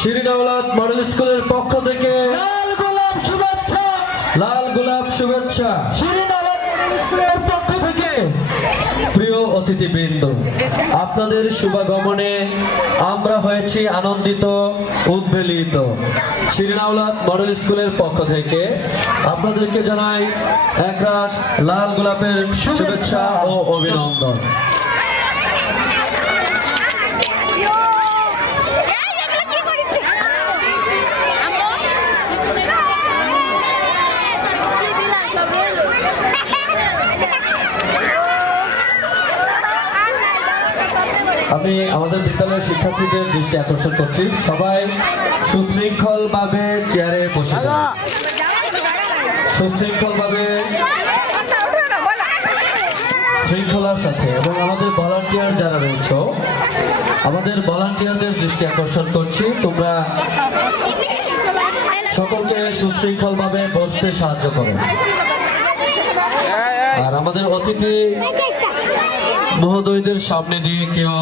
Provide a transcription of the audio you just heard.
Shirin model স্কুলের পক্ষ থেকে লাল গোলাপ শুভেচ্ছা। লাল গোলাপ শুভেচ্ছা। প্রিয় অতিথিবৃন্দ আপনাদের শুভাগমনে আমরা হয়েছি আনন্দিত উদ্বেলিত। শিরিনাওলাদ মডেল স্কুলের পক্ষ থেকে আপনাদেরকে জানাই একরাশ লাল গোলাপের শুভেচ্ছা ও অভিনন্দন। আমি আমাদের বিদ্যালয়ের শিক্ষার্থীদের দৃষ্টি আকর্ষণ করছি। সবাই সুশৃঙ্খল ভাবে চেয়ারে বসে যান। সুশৃঙ্খল ভাবে শৃঙ্খলার সাথে এবং আমাদের ভলান্টিয়ার যারা রয়েছে, আমাদের ভলান্টিয়ারদের দৃষ্টি আকর্ষণ করছি। তোমরা সকলকে সুশৃঙ্খল ভাবে বসতে সাহায্য করো। আর আমাদের অতিথি মহোদয়দের সামনে দিয়ে কেউ